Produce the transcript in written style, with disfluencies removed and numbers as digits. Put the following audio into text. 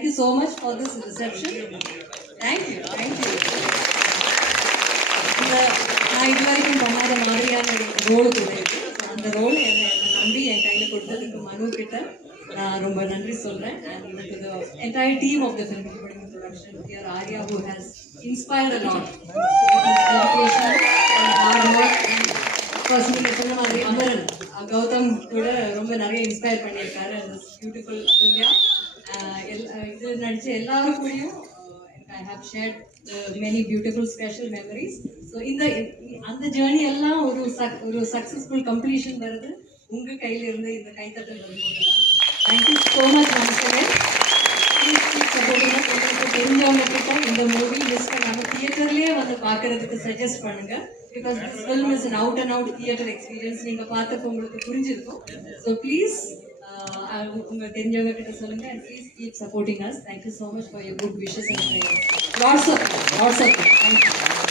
Thank you so much for this reception. Thank you. நான் இது வரைக்கும் பண்ணாத மாதிரியான ரோல் கூட இருக்கு. அந்த ரோல் என்னை நம்பி என் கையில் கொடுத்ததுக்கு மனு கிட்ட நான் ரொம்ப நன்றி சொல்றேன். And to the entire team of the Film Academy Production, dear Arya, who has inspired a lot. Education and hard work. Personally, சொன்ன மாதிரி அமரன் கௌதம் கூட ரொம்ப நிறைய இன்ஸ்பயர் பண்ணியிருக்காரு. பியூட்டிஃபுல் பிள்ளையா இது நடிச்ச எல்லாரும் கூடயும் I have shared many beautiful special memories. So அந்த ஜேர்னி எல்லாம் ஒரு சக்சஸ்ஃபுல் கம்ப்ளீஷன் வருது உங்க கையில இருந்து இந்த கைத்தட்டல் வரும்போதுதான். Thank you so much once again. உங்களுக்கு தெரிஞ்சவங்க கிட்ட இந்த மூவி மிஸ் பண்ணாம தியேட்டர்லயே வந்து பார்க்கறதுக்கு சஜஸ்ட் பண்ணுங்க. Because this film is an out and out theatre experience. நீங்க பார்த்தப்போ உங்களுக்கு புரிஞ்சிருக்கும். ஸோ ப்ளீஸ் உங்க தெரிஞ்சவங்க கிட்ட சொல்லுங்க. and please keep supporting us. Thank you so much for your good wishes and prayers. Lots of thank you.